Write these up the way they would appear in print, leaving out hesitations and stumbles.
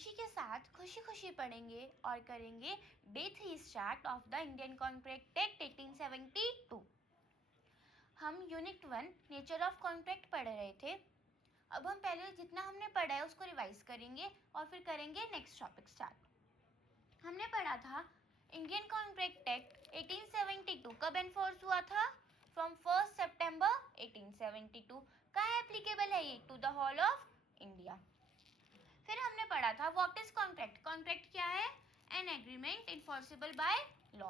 खुशी के साथ खुशी खुशी पढ़ेंगे और करेंगे day 3 start of the Indian contract act 1872। हम यूनिट 1 नेचर ऑफ कॉन्ट्रैक्ट पढ़ रहे थे। अब हम पहले जितना हमने पढ़ा है उसको रिवाइज करेंगे और फिर करेंगे नेक्स्ट टॉपिक स्टार्ट। हमने पढ़ा था इंडियन कॉन्ट्रैक्ट एक्ट 1872 कब एनफोर्स हुआ था? फ्रॉम 1 सितंबर 1872। कहाँ एप्लीकेबल है ये? To the whole of India. फिर हमने पढ़ा था व्हाट इज कॉन्ट्रैक्ट। कॉन्ट्रैक्ट क्या है? An agreement enforceable by law.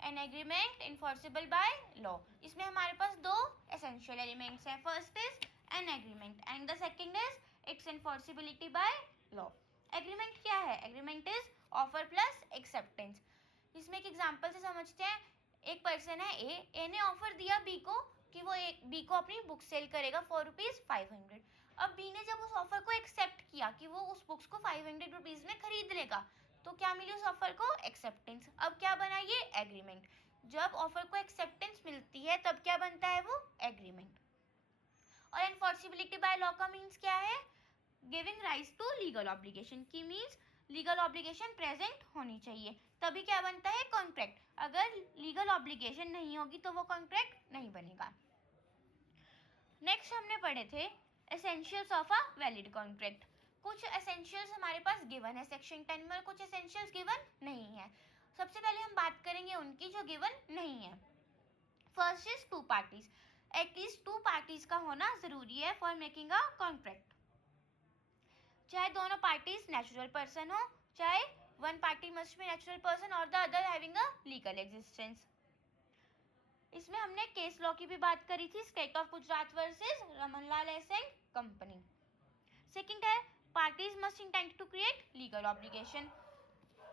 An agreement enforceable by law. इसमें हमारे पास दो एसेंशियल एलिमेंट्स हैं। First is an agreement and the second is it's enforceability by law. Agreement क्या है? Agreement is offer plus acceptance. इसमें एक एग्जांपल से समझते हैं। एक पर्सन है ए ने ऑफर दिया बी को कि वो बी को अपनी बुक सेल करेगा फॉर ₹500। अब बी ने जब उस ऑफर को एक्सेप्ट किया कि वो उस बुक्स को 500 रुपीज में खरीद लेगा, तो क्या मिली उस ऑफर को? एक्सेप्टेंस। अब क्या बना ये? एग्रीमेंट। जब ऑफर को एक्सेप्टेंस मिलती है तब क्या बनता है? वो एग्रीमेंट। और एनफोर्सिबिलिटी बाय लॉ का मीन्स क्या है? Giving rise to legal obligation की मीन्स लीगल ऑब्लिगेशन प्रेजेंट होनी चाहिए, तभी क्या बनता है? कॉन्ट्रैक्ट। अगर लीगल ऑब्लिगेशन नहीं होगी तो वो कॉन्ट्रैक्ट नहीं बनेगा। नेक्स्ट हमने पढ़े थे essentials of a valid contract. कुछ एसेंशियल्स हमारे पास गिवन है सेक्शन 10 में और कुछ एसेंशियल्स गिवन नहीं है। सबसे पहले हम बात करेंगे उनकी जो गिवन नहीं है। First is two parties. At least two parties का होना जरूरी है फॉर मेकिंग अ कॉन्ट्रैक्ट। चाहे दोनों पार्टीज नेचुरल पर्सन हो, चाहे one party must be natural person और the other having a legal existence. इसमें हमने केस लॉ की भी बात करी थी, state of Gujarat versus Ramanlal S and company. Second है parties must intend to create legal obligation.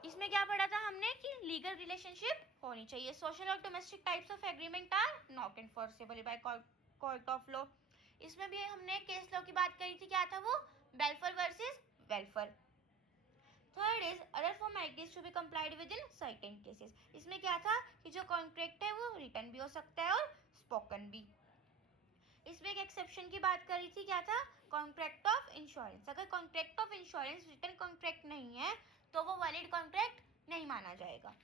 इसमें क्या पढ़ा था हमने कि लीगल रिलेशनशिप होनी चाहिए। सोशल और domestic types of agreement are not enforceable by court of law. इसमें भी हमने केस लॉ की बात करी थी, क्या था वो? Balfour versus Balfour. Third is other formalities to be complied with in certain cases. इसमें क्या था कि जो कॉन्ट्रैक्ट है वो रिटन भी हो सकता है और स्पोकन भी। इसमें एक एक्सेप्शन की बात करी थी, क्या था? Contract of insurance. अगर contract of insurance written contract नहीं है तो वो वैलिड कॉन्ट्रैक्ट नहीं माना जाएगा।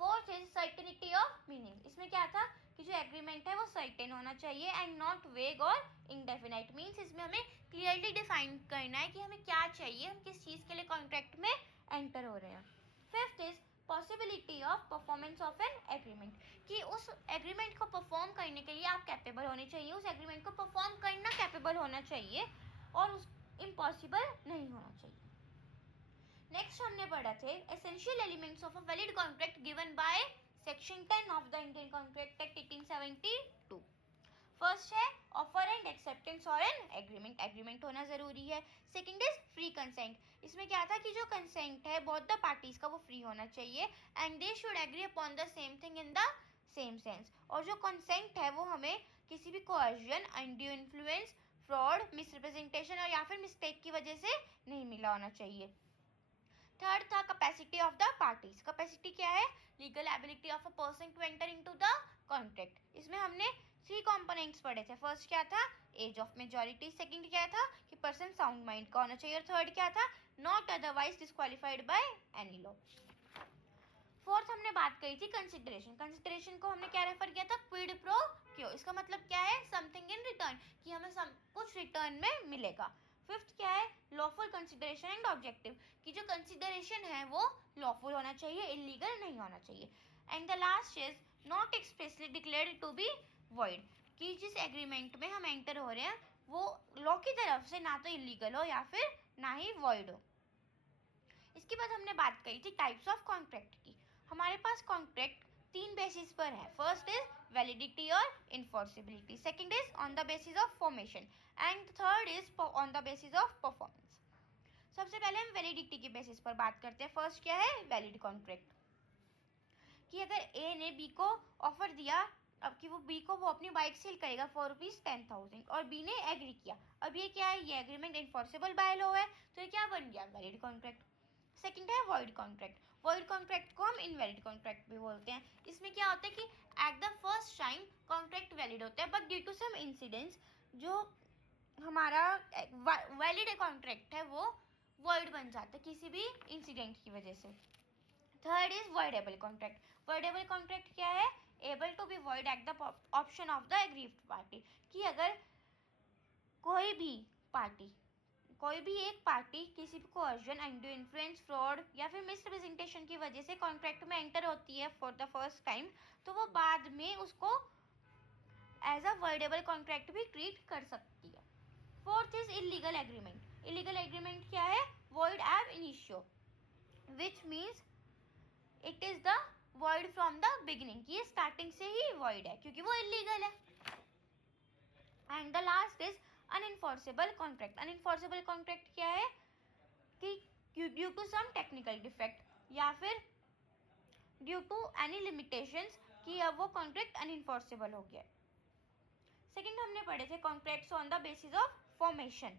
Fourth is certainty of meaning. इसमें क्या था कि जो एग्रीमेंट है वो सर्टेन होना चाहिए एंड नॉट वेग और इनडेफिनाइट। मीन्स इसमें हमें क्लियरली डिफाइन करना है कि हमें क्या चाहिए, हम किस चीज़ के लिए कॉन्ट्रैक्ट में एंटर हो रहे हैं। Fifth is possibility of performance of an agreement, कि उस एग्रीमेंट को परफॉर्म करने के लिए आप कैपेबल होने चाहिए, उस एग्रीमेंट को परफॉर्म करना कैपेबल होना चाहिए और उस इम्पॉसिबल नहीं होना चाहिए। नेक्स्ट हमने पढ़ा थे essential elements of a valid contract given by section 10 of the Indian contract act 1872। First है ऑफर एंड एक्सेप्टेंस और एन एग्रीमेंट। एग्रीमेंट होना जरूरी है। Second is free consent. इसमें क्या था कि जो कंसेंट है बोथ द पार्टीज का वो फ्री होना चाहिए and they should agree upon the same thing in the same sense. और जो कंसेंट है वो हमें किसी भी coercion, undue influence, fraud, misrepresentation और या फिर मिस्टेक की वजह से नहीं मिला होना चाहिए। थर्ड था capacity of the parties. Capacity क्या है? Legal ability of a person to enter into the contract. इसमें हमने 3 कंपोनेंट्स पढ़े थे। फर्स्ट क्या था? As of majority. सेकंड क्या था कि पर्सन साउंड माइंड का होना चाहिए और थर्ड क्या था? Not otherwise disqualified by any law. Fourth हमने बात करी थी कंसिडरेशन। कंसिडरेशन को हमने क्या रेफर किया था? क्विड प्रो क्यो। इसका मतलब क्या है? समथिंग इन रिटर्न, कि हमें कुछ रिटर्न में मिलेगा। फिफ्थ क्या है? लॉफुल कंसिडरेशन एंड ऑब्जेक्टिव, कि जो कंसिडरेशन है वो लॉफुल होना चाहिए, इलीगल नहीं होना चाहिए। And the last is not expressly declared to be void, कि जिस एग्रीमेंट में हम एंटर हो रहे हैं वो लॉ की तरफ से ना तो इलीगल हो या फिर ना ही वॉइड हो। इसके बाद हमने बात करी थी टाइप्स ऑफ कॉन्ट्रैक्ट की। हमारे पास कॉन्ट्रैक्ट 3 बेसिस पर है। फर्स्ट इज वैलिडिटी और enforceability, second is on the basis of formation and third is on the basis of performance. सबसे पहले हम वैलिडिटी के बेसिस पर बात करते हैं। फर्स्ट क्या है? वैलिड कॉन्ट्रैक्ट, कि अगर ए ने बी को ऑफर दिया अब कि वो अपनी बाइक सेल करेगा फॉर ₹10,000 और बी ने एग्री किया। अब ये क्या है? ये एग्रीमेंट इन्फोर्सेबल बाय लॉ है, तो ये क्या बन गया? Valid contract. सेकंड है वॉइड कॉन्ट्रैक्ट। वॉइड कॉन्ट्रैक्ट को हम इनवैलिड कॉन्ट्रैक्ट भी बोलते हैं। इसमें क्या होता है कि at the first time contract valid होता है but due to some incidents जो हमारा वैलिड कॉन्ट्रैक्ट है वो वॉइड बन जाता है किसी भी इंसिडेंट की वजह से। Third is voidable contract. Voidable contract क्या है? Able to be void at the option of the aggrieved party, कि अगर कोई भी एक पार्टी किसी भी कोअर्जन, अनड्यू इन्फ्लुएंस, फ्रॉड या फिर मिसरिप्रेजेंटेशन की वजह से कॉन्ट्रैक्ट में एंटर होती है फॉर द फर्स्ट टाइम, तो वो बाद में उसको एज अ वॉइडेबल कॉन्ट्रैक्ट भी ट्रीट कर सकती है। Fourth is illegal agreement. Illegal agreement क्या है? Void ab initio, which means it is the void from the beginning, ये स्टार्टिंग से ही वॉइड है क्योंकि वो इलीगल है। And the last is unenforceable contract. Unenforceable contract क्या है? कि due to some technical defect या फिर ड्यू टू एनी लिमिटेशंस कि अब वो कॉन्ट्रैक्ट अनइनफोर्सेबल हो गया। सेकंड हमने पढ़े थे contracts on the basis of formation.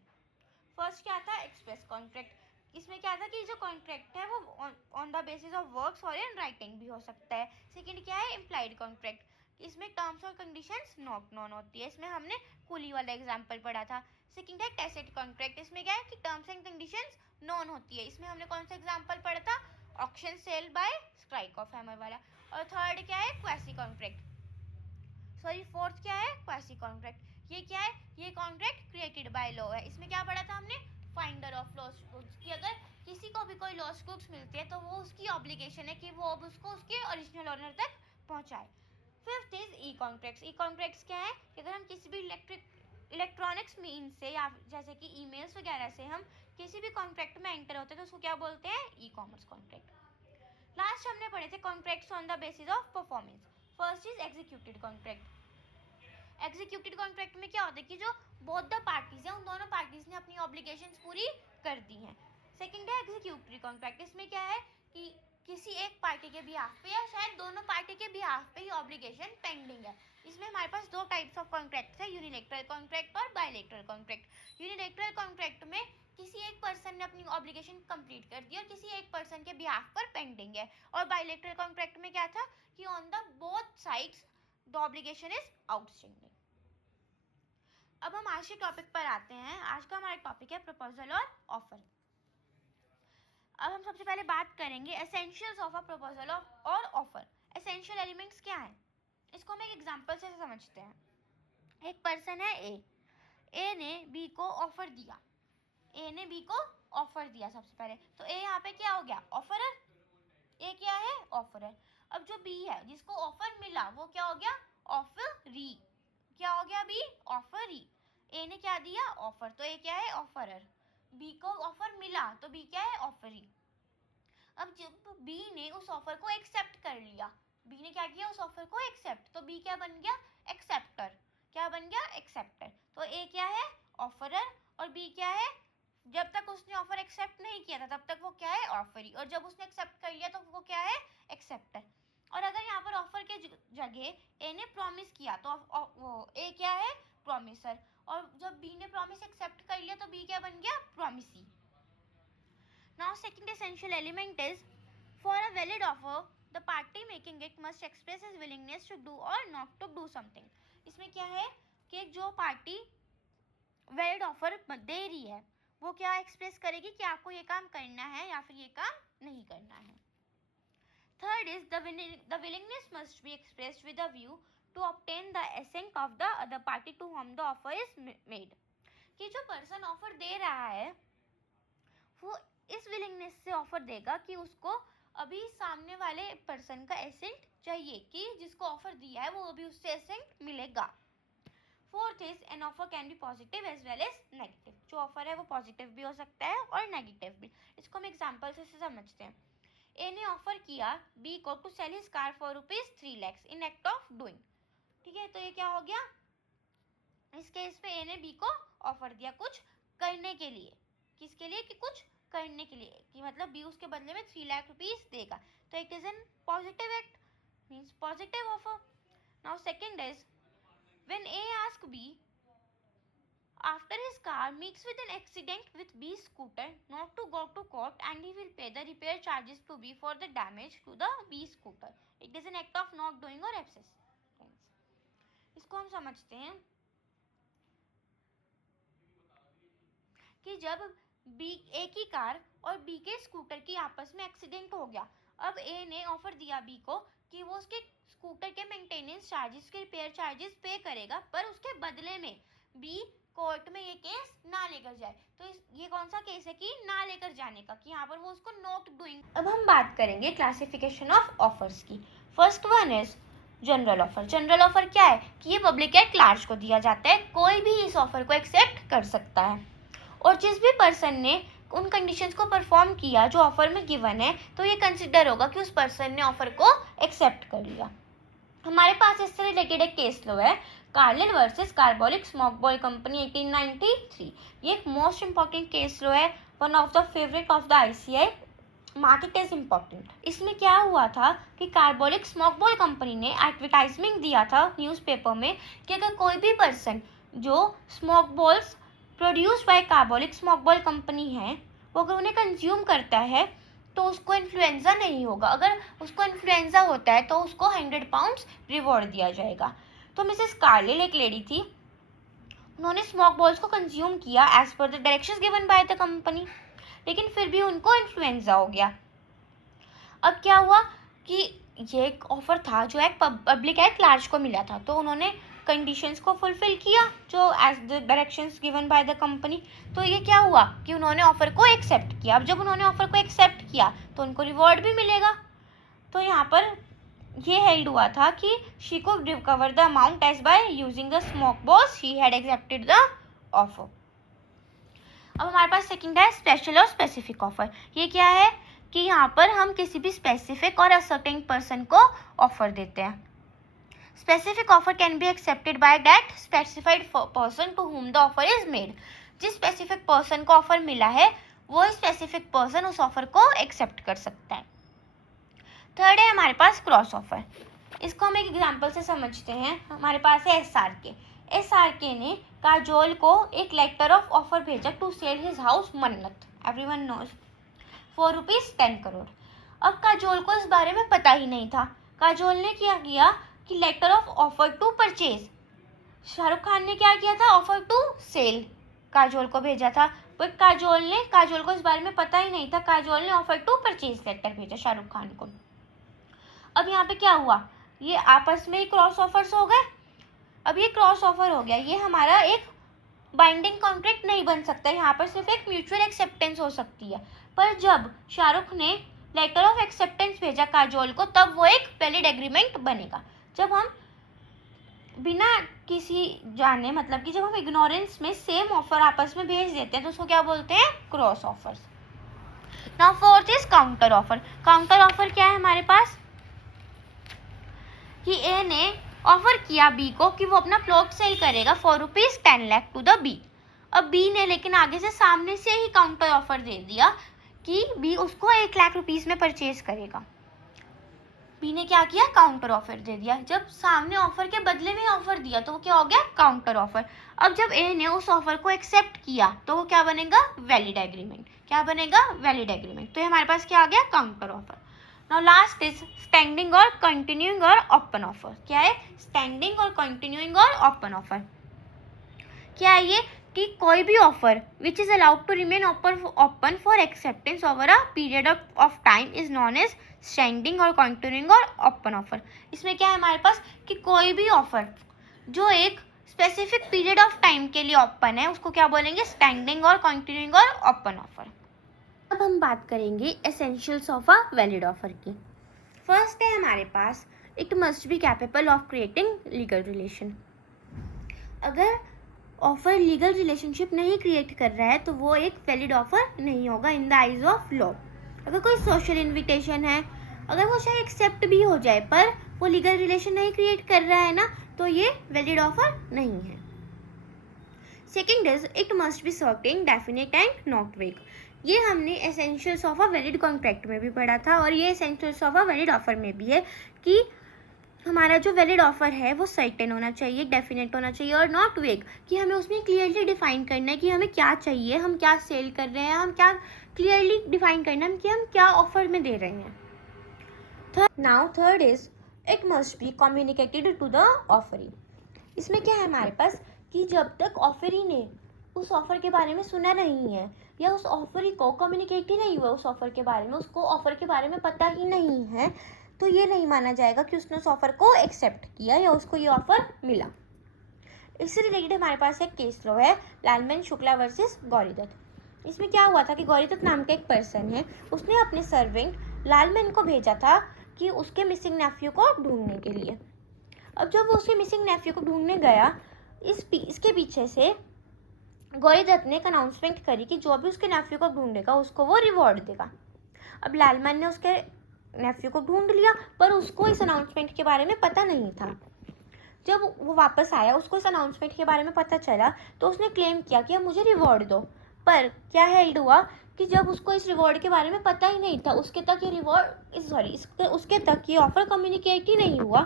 First क्या था? Express contract. इसमें क्या था कि जो कॉन्ट्रैक्ट है वो on the basis of works और इन राइटिंग भी हो सकता है। सेकंड क्या है? Implied contract. इसमें टर्म्स और कंडीशंस नॉट नोन होती है, इसमें हमने कुली वाला एग्जांपल पढ़ा था। सेकंड है टैसिट कॉन्ट्रैक्ट। इसमें क्या है कि टर्म्स एंड कंडीशंस नोन होती है, इसमें हमने कौन सा एग्जांपल पढ़ा था? Auction sale by strike of hammer वाला। और थर्ड क्या है? Quasi contract. सॉरी, फोर्थ क्या है? Quasi contract. ये क्या है? ये कॉन्ट्रैक्ट क्रिएटेड बाय लॉ है। इसमें क्या पढ़ा था हमने? फाइंडर ऑफ लॉस्ट गुड्स, कि अगर किसी को भी कोई लॉस्ट गुड्स मिलती है तो वो उसकी ऑब्लिगेशन है कि वो अब उसको उसके ओरिजिनल ओनर तक पहुंचाए। Fifth is E contracts. E contracts क्या है? कि अगर हम किसी भी इलेक्ट्रॉनिक्स मीन से या जैसे कि ईमेल्स वगैरह से हम किसी भी कॉन्ट्रैक्ट में एंटर होते हैं तो उसको क्या बोलते हैं? E commerce contract. लास्ट हमने पढ़े थे contracts on the basis of performance. First is executed contract. Executed contract में क्या होता है कि जो बोथ द पार्टीज हैं उन दोनों पार्टीज ने अपनी ऑब्लिगेशंस पूरी कर दी हैं। सेकंड है एग्जीक्यूटरी कॉन्ट्रैक्ट। इसमें क्या है कि किसी एक पार्टी के बिहाफ पे या शायद दोनों पार्टी के बिहाफ पे ही ऑब्लिगेशन पेंडिंग है। इसमें हमारे पास दो टाइप्स ऑफ कॉन्ट्रैक्ट है, यूनिलैटरल कॉन्ट्रैक्ट और बायलैटरल कॉन्ट्रैक्ट। यूनिलैटरल कॉन्ट्रैक्ट में किसी एक पर्सन ने अपनी ऑब्लिगेशन कंप्लीट कर दी और किसी एक पर्सन के बिहाफ पर पेंडिंग है। और बायलैटरल कॉन्ट्रैक्ट में क्या था कि on the both sides the obligation is outstanding. अब हम आज के टॉपिक पर आते हैं। आज का हमारा टॉपिक है प्रपोजल और ऑफर। अब हम सबसे पहले बात करेंगे एसेंशियल्स ऑफ अ प्रपोजल और ऑफर। एसेंशियल एलिमेंट्स क्या हैं, इसको हम एक एग्जांपल से समझते हैं। एक पर्सन है ए ने बी को ऑफर दिया। ए ने बी को ऑफर दिया सबसे पहले, तो ए यहाँ पे क्या हो गया? ऑफरर। ए क्या है? ऑफरर। अब जो बी है जिसको ऑफर मिला वो क्या हो गया? ऑफरी। क्या हो गया? B offeree. ए ने क्या दिया? ऑफर, तो ए क्या है? ऑफरर। बी को ऑफर मिला तो बी क्या है? ऑफरी। अब जब बी ने उस ऑफर को एक्सेप्ट कर लिया, बी ने क्या किया? उस ऑफर को एक्सेप्ट, तो बी क्या बन गया? एक्सेप्टर। क्या बन गया? एक्सेप्टर। तो ए क्या है? ऑफरर और बी क्या है? जब तक उसने ऑफर एक्सेप्ट नहीं किया था तब तक वो क्या है? ऑफरी, और जब उसने एक्सेप्ट कर लिया तो वो क्या है? एक्सेप्टर। और अगर यहाँ पर ऑफर के जगह ए ने प्रॉमिस किया तो वो ए क्या है? प्रॉमिसर। और जब बी ने प्रॉमिस एक्सेप्ट कर लिया तो बी क्या बन गया? Promisee. Now second essential element is for a valid offer the party making it must express his willingness to do और नॉट टू डू समथिंग। इसमें क्या है कि जो पार्टी वैलिड ऑफर दे रही है वो क्या एक्सप्रेस करेगी कि आपको ये काम करना है या फिर ये काम नहीं करना है। Third is the willingness must be expressed with a view to obtain the assent of the other party to whom the offer is made. कि जो पर्सन ऑफर दे रहा है वो इस विलिंगनेस से ऑफर देगा कि उसको अभी सामने वाले पर्सन का एसेंट चाहिए, कि जिसको ऑफर दिया है वो अभी उससे एसेंट मिलेगा। Fourth is an offer can be positive as well as negative. जो ऑफर है वो पॉजिटिव भी हो सकता है और नेगेटिव भी। इसको हम एग्जांपल से समझते हैं। ए ने ऑफर किया बी को to sell his car for ₹3 lakhs in act of doing. ठीक है, तो ये क्या हो गया? इस केस पे ए ने बी को ऑफर दिया कुछ करने के लिए। किसके लिए? कि कुछ करने के लिए, कि मतलब बी उसके बदले में 3 लाख रुपीस देगा, तो it is an positive act, means positive offer. Now second is when A asks B after his car meets with an accident with B's scooter not to go to court and he will pay the repair charges to B for the damage to the B scooter. It is an act of not doing or absence. इसको हम समझते हैं कि जब ए की car और B के scooter की आपस में एक्सीडेंट हो गया। अब ए ने ऑफर दिया बी को कि वो उसके स्कूटर के मेंटेनेंस चार्जेस के रिपेयर चार्जेस पे करेगा, पर उसके बदले में बी कोर्ट में ये केस ना लेकर जाए। तो ये कौन सा केस है कि ना लेकर जाने का, कि यहाँ पर वो उसको नॉट डूइंग। अब हम बात करेंगे क्लासिफिकेशन ऑफ ऑफर्स की। First one is general offer. General offer क्या है कि ये पब्लिक एट लार्ज को दिया जाता है, कोई भी इस ऑफर को एक्सेप्ट कर सकता है, और जिस भी पर्सन ने उन कंडीशंस को परफॉर्म किया जो ऑफर में गिवन है, तो ये कंसिडर होगा कि उस पर्सन ने ऑफर को एक्सेप्ट कर लिया। हमारे पास इससे रिलेटेड एक केस लो है, Carlill versus Carbolic Smoke Ball Company 1893। ये एक मोस्ट इंपॉर्टेंट केस लो है, one of the favourite of the ICAI, mark it as important. इसमें क्या हुआ था कि कार्बोलिक स्मोक बॉल कंपनी ने एडवर्टाइजमेंट दिया था न्यूज़पेपर में कि अगर कोई भी पर्सन जो smoke balls produce by carbolic Smoke Ball company है, वो अगर उन्हें कंज्यूम करता है तो उसको इन्फ्लुएंजा नहीं होगा, अगर उसको इन्फ्लुएंजा होता है तो उसको 100 पाउंड्स रिवॉर्ड दिया जाएगा। तो मिसेस कार्लिन एक लेडी थी, उन्होंने स्मोक बॉल्स को कंज्यूम किया as per the directions given by the company, लेकिन फिर भी उनको इन्फ्लुएंजा हो गया। अब क्या हुआ कि ये एक ऑफर था जो एक पब्लिक एट लार्ज को मिला था, तो उन्होंने कंडीशंस को फुलफिल किया जो as the directions given by the company. तो ये क्या हुआ कि उन्होंने ऑफर को एक्सेप्ट किया। अब जब उन्होंने ऑफर को एक्सेप्ट किया तो उनको रिवॉर्ड भी मिलेगा। तो यहाँ पर ये हेल्ड हुआ था कि she could recover the amount as by using the smoke balls she had accepted the offer. अब हमारे पास सेकंड है स्पेशल और स्पेसिफिक ऑफर। ये क्या है कि यहाँ पर हम किसी भी स्पेसिफिक और असर्टेन पर्सन को ऑफर देते हैं। Specific offer can be accepted by that specified person to whom the offer is made. जिस स्पेसिफिक पर्सन को ऑफर मिला है वो स्पेसिफिक पर्सन उस ऑफर को एक्सेप्ट कर सकता है। थर्ड है हमारे पास क्रॉस ऑफर। इसको हम एक एग्जांपल से समझते हैं। हमारे पास है SRK ने काजोल को एक लेटर ऑफ ऑफर भेजा टू सेल हिज हाउस मन्नत, एवरीवन नोज, फॉर ₹10 करोड़। अब काजोल को इस बारे में पता ही नहीं था। काजोल ने क्या किया कि letter of offer to purchase, Shahrukh Khan ने क्या किया था, ऑफर टू सेल काजोल को भेजा था, पर काजोल को इस बारे में पता ही नहीं था। काजोल ने ऑफर टू परचेज लेटर भेजा शाहरुख खान को। अब यहाँ पे क्या हुआ, ये आपस में ही क्रॉस ऑफर्स हो गए। अब ये क्रॉस ऑफर हो गया, ये हमारा एक बाइंडिंग कॉन्ट्रैक्ट नहीं बन सकता, यहाँ पर सिर्फ एक म्यूचुअल एक्सेप्टेंस हो सकती है। पर जब शाहरुख ने लेटर ऑफ एक्सेप्टेंस भेजा काजोल को, तब वो एक वैलिड एग्रीमेंट बनेगा। जब हम बिना किसी जाने, मतलब कि जब हम इग्नोरेंस में सेम ऑफर आपस में भेज देते हैं तो उसको क्या बोलते हैं, cross offers. Now fourth is counter offer. Counter offer क्या है हमारे पास कि ए ने ऑफर किया बी को कि वो अपना प्लॉट सेल करेगा for ₹10 lakh to the B. अब बी ने लेकिन आगे से सामने से ही काउंटर ऑफर दे दिया कि बी उसको ₹1 लाख में परचेज करेगा। बी ने क्या किया, काउंटर ऑफर दे दिया। जब सामने ऑफर के बदले में ऑफर दिया तो वो क्या हो गया, काउंटर ऑफर। अब जब ए ने उस ऑफर को एक्सेप्ट किया तो वो क्या बनेगा, वैलिड एग्रीमेंट। क्या बनेगा, वैलिड एग्रीमेंट। तो ये हमारे पास क्या आ गया, counter offer. Now last is standing और कंटिन्यूइंग और ओपन ऑफर। क्या है, स्टैंडिंग और कंटिन्यूइंग और ओपन ऑफर। क्या है ये कि कोई भी offer which is allowed to remain open for acceptance over a period of time is known as standing और कंटिन्यूइंग और ओपन ऑफर। इसमें क्या है हमारे पास कि कोई भी ऑफर जो एक स्पेसिफिक पीरियड ऑफ टाइम के लिए ओपन है उसको क्या बोलेंगे, स्टैंडिंग और कंटिन्यूइंग और ओपन ऑफर। अब हम बात करेंगे essentials of a valid offer की। फर्स्ट है हमारे पास it must be capable of creating legal relation. अगर ऑफर लीगल रिलेशनशिप नहीं क्रिएट कर रहा है तो वो एक वैलिड ऑफर नहीं होगा in the eyes of law. अगर कोई सोशल इन्विटेशन है, अगर वो चाहे एक्सेप्ट भी हो जाए पर वो लीगल रिलेशन नहीं क्रिएट कर रहा है ना, तो ये वैलिड ऑफर नहीं है। Second is it must be certain, definite and not वेग। ये हमने essentials of a valid contract में भी पढ़ा था और ये essentials of a valid offer में भी है कि हमारा जो वैलिड ऑफर है वो सर्टेन होना चाहिए, डेफिनेट होना चाहिए और नॉट वेग, कि हमें उसमें क्लियरली डिफाइन करना है कि हमें क्या चाहिए, हम क्या सेल कर रहे हैं, हम क्या क्लियरली डिफाइन करना है कि हम क्या ऑफर में दे रहे हैं। Now third is it must be communicated to the offeree. इसमें क्या है हमारे पास कि जब तक ऑफरी ने उस ऑफ़र के बारे में सुना नहीं है या उस ऑफ़र को कम्युनिकेट ही नहीं हुआ उस ऑफ़र के बारे में, उसको ऑफ़र के बारे में पता ही नहीं है, तो ये नहीं माना जाएगा कि उसने उस ऑफ़र को एक्सेप्ट किया या उसको ये ऑफ़र मिला। इससे रिलेटेड हमारे पास एक केस लॉ है, लालमैन शुक्ला वर्सेस गौरीदत्त। इसमें क्या हुआ था कि गौरीदत्त नाम का एक पर्सन है, उसने अपने सर्वेंट लालमैन को भेजा था कि उसके मिसिंग नेफ्यू को ढूंढने के लिए। अब जब वो उसके मिसिंग नेफ्यू को ढूंढने गया, इसके पीछे से गौरीदत्त ने एक अनाउंसमेंट करी कि जो भी उसके नेफ्यू को ढूंढेगा उसको वो रिवॉर्ड देगा। अब लालमैन ने उसके नेफ्यू को ढूंढ लिया, पर उसको इस अनाउंसमेंट के बारे में पता नहीं था। जब वो वापस आया, उसको इस अनाउंसमेंट के बारे में पता चला, तो उसने क्लेम किया कि अब मुझे रिवॉर्ड दो। पर क्या हेल्ड हुआ कि जब उसको इस रिवॉर्ड के बारे में पता ही नहीं था, उसके तक ये ऑफर कम्युनिकेट ही नहीं हुआ,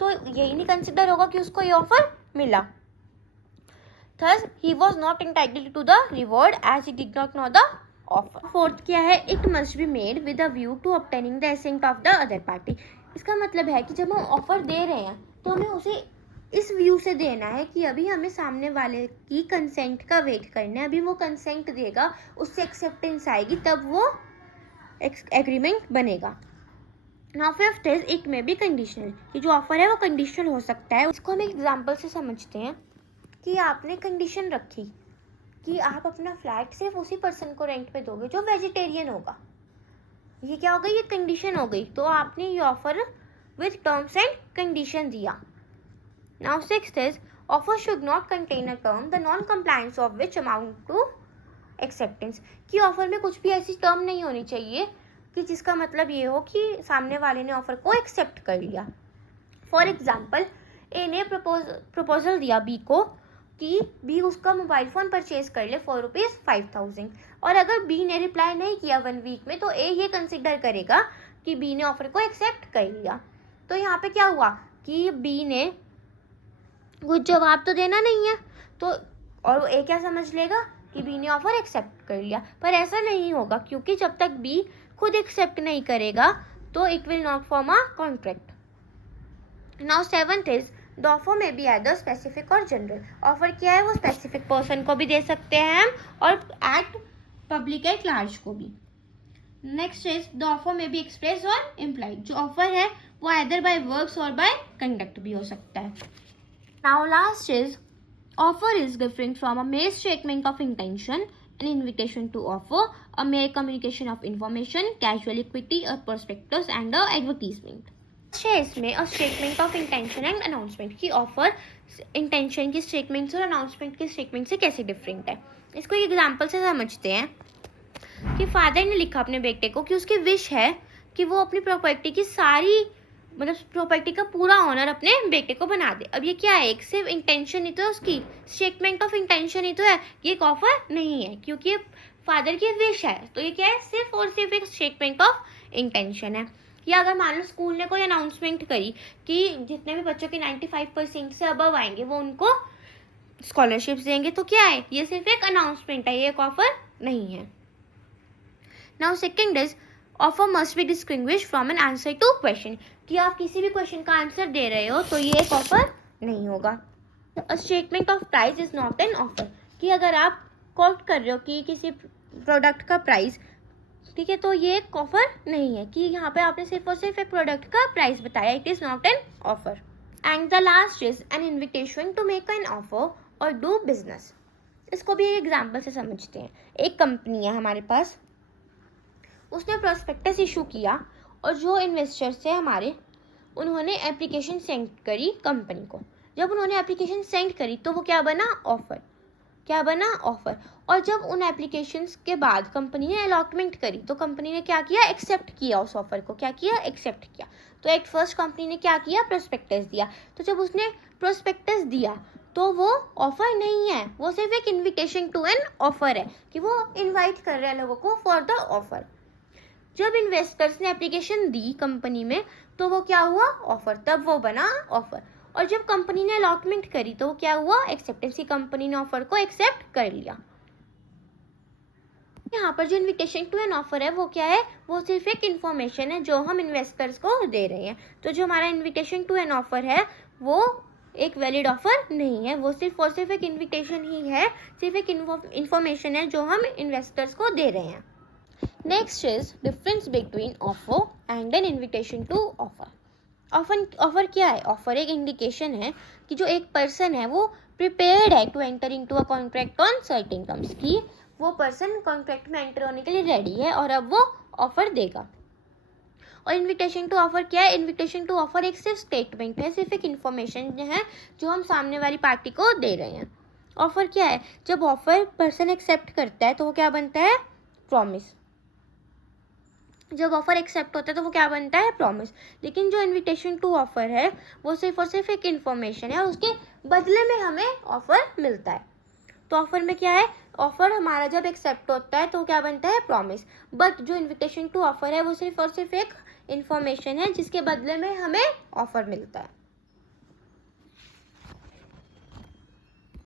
तो यही नहीं कंसिडर होगा कि उसको ये ऑफर मिला। Thus, he was not entitled to the reward as he did not know the offer. Fourth क्या है, it must be made with a view to obtaining the assent of the other party. इसका मतलब है कि जब हम offer दे रहे हैं तो हमें उसे इस व्यू से देना है कि अभी हमें सामने वाले की कंसेंट का वेट करना है, अभी वो कंसेंट देगा, उससे एक्सेप्टेंस आएगी, तब वो एग्रीमेंट बनेगा। Now fifth is it may be conditional, कि जो ऑफर है वो कंडीशनल हो सकता है। इसको हम एक एग्जाम्पल से समझते हैं कि आपने कंडीशन रखी कि आप अपना फ्लैट सिर्फ उसी पर्सन को रेंट पे दोगे जो वेजिटेरियन होगा। ये क्या हो गई, ये कंडीशन हो गई, तो आपने ये offer with terms and condition दिया। Now sixth is offer should not contain a term the non compliance of which amount to acceptance, कि ऑफर में कुछ भी ऐसी टर्म नहीं होनी चाहिए कि जिसका मतलब ये हो कि सामने वाले ने ऑफर को एक्सेप्ट कर लिया। फॉर एग्जाम्पल, ए ने प्रपोजल दिया बी को कि बी उसका मोबाइल फ़ोन परचेज कर ले फॉर ₹5,000, और अगर बी ने रिप्लाई नहीं किया 1 वीक में, तो ए ये कंसिडर करेगा कि बी ने ऑफर को एक्सेप्ट कर लिया। तो यहाँ पे क्या हुआ कि बी ने कुछ जवाब तो देना नहीं है, तो और ए क्या समझ लेगा कि बी ने ऑफर एक्सेप्ट कर लिया, पर ऐसा नहीं होगा, क्योंकि जब तक बी खुद एक्सेप्ट नहीं करेगा तो it will not form a contract. Now seventh is the offer में बी एदर स्पेसिफिक और जनरल। ऑफर क्या है, वो स्पेसिफिक पर्सन को भी दे सकते हैं हम, और एट पब्लिक एट लार्ज को भी। नेक्स्ट इज द ऑफर में बी एक्सप्रेस और इम्प्लाइड। जो ऑफर है वो एदर बाय वर्ड्स और बाय कंडक्ट भी हो सकता है। Now last is offer is different from a mayor statement of intention, an invitation to offer, a mere communication of information, casual equity, a prospectus and a advertisement. है इसमें a statement of intention and announcement, की offer intention की statement से और announcement की statement से कैसे different है। इसको एक एग्जांपल से समझते हैं कि फादर ने लिखा अपने बेटे को कि उसकी विश है कि वो अपनी प्रॉपर्टी की सारी प्रॉपर्टी का पूरा ऑनर अपने बेटे को बना दे। अब ये क्या है, एक सिर्फ इंटेंशन ही तो है, उसकी स्टेटमेंट ऑफ इंटेंशन ही तो है, ये एक ऑफर नहीं है, क्योंकि ये फादर की विश है, तो ये क्या है, सिर्फ और सिर्फ एक स्टेटमेंट ऑफ इंटेंशन है। या अगर मान लो स्कूल ने कोई अनाउंसमेंट करी कि जितने भी बच्चों के 95% से अबव आएंगे वो उनको स्कॉलरशिप्स देंगे, तो क्या है, ये सिर्फ एक अनाउंसमेंट है, ये एक ऑफर नहीं है। Now second is offer must be distinguish from an answer to question, कि आप किसी भी क्वेश्चन का आंसर दे रहे हो तो ये एक ऑफर नहीं होगा। A statement of price is not an offer, कि अगर आप कोट कर रहे हो कि किसी प्रोडक्ट का प्राइस, ठीक है, तो ये एक ऑफर नहीं है, कि यहाँ पे आपने सिर्फ और सिर्फ एक प्रोडक्ट का प्राइस बताया, it is not an offer. And the last is an invitation to make an offer और डू बिजनेस। इसको भी एक एग्जाम्पल से समझते हैं। एक कंपनी है हमारे पास, उसने प्रोस्पेक्टस इशू किया, और जो इन्वेस्टर्स थे हमारे, उन्होंने एप्लीकेशन सेंड करी कंपनी को। जब उन्होंने एप्लीकेशन सेंड करी तो वो क्या बना, ऑफर। क्या बना, ऑफर। और जब उन एप्लीकेशंस के बाद कंपनी ने अलॉटमेंट करी तो कंपनी ने क्या किया, एक्सेप्ट किया उस ऑफर को। क्या किया, एक्सेप्ट किया। तो एट फर्स्ट कंपनी ने क्या किया, प्रोस्पेक्टस दिया। तो जब उसने प्रोस्पेक्टस दिया तो वो ऑफर नहीं है, वो सिर्फ एक इन्विटेशन टू एन ऑफर है, कि वो इन्वाइट कर रहे हैं लोगों को फॉर द ऑफर। जब इन्वेस्टर्स ने एप्लीकेशन दी कंपनी में तो वो क्या हुआ, ऑफर, तब वो बना ऑफर। और जब कंपनी ने अलॉटमेंट करी तो वो क्या हुआ, एक्सेप्टेंस, की कंपनी ने ऑफर को एक्सेप्ट कर लिया। यहाँ पर जो इन्विटेशन टू एन ऑफर है वो क्या है, वो सिर्फ एक इन्फॉर्मेशन है जो हम इन्वेस्टर्स को दे रहे हैं। तो जो हमारा इन्विटेशन टू एन ऑफर है वो एक वैलिड ऑफर नहीं है, वो सिर्फ और सिर्फ एक इन्विटेशन ही है, सिर्फ एक इन्फॉर्मेशन है जो हम इन्वेस्टर्स को दे रहे हैं. Next is difference between offer and an invitation to offer. Offer क्या है? ऑफर एक इंडिकेशन है कि जो एक पर्सन है वो प्रिपेयर्ड है to enter into a contract on certain terms, की वो पर्सन कॉन्ट्रैक्ट में एंटर होने के लिए रेडी है और अब वो ऑफर देगा. और इन्विटेशन टू ऑफर क्या है? इन्विटेशन टू ऑफर एक सिर्फ स्टेटमेंट है, सिर्फ एक इन्फॉर्मेशन है जो हम सामने वाली पार्टी को दे रहे हैं. ऑफर क्या है? जब ऑफर पर्सन एक्सेप्ट करता है तो वो क्या बनता है? प्रॉमिस. जब ऑफर एक्सेप्ट होता है तो वो क्या बनता है? प्रॉमिस. लेकिन जो इन्विटेशन टू ऑफर है वो सिर्फ और सिर्फ एक इन्फॉर्मेशन है और उसके बदले में हमें ऑफर मिलता है. तो ऑफर में क्या है? ऑफर हमारा जब एक्सेप्ट होता है तो क्या बनता है? प्रॉमिस. बट जो इन्विटेशन टू ऑफर है वो सिर्फ और सिर्फ एक इन्फॉर्मेशन है जिसके बदले में हमें ऑफर मिलता है.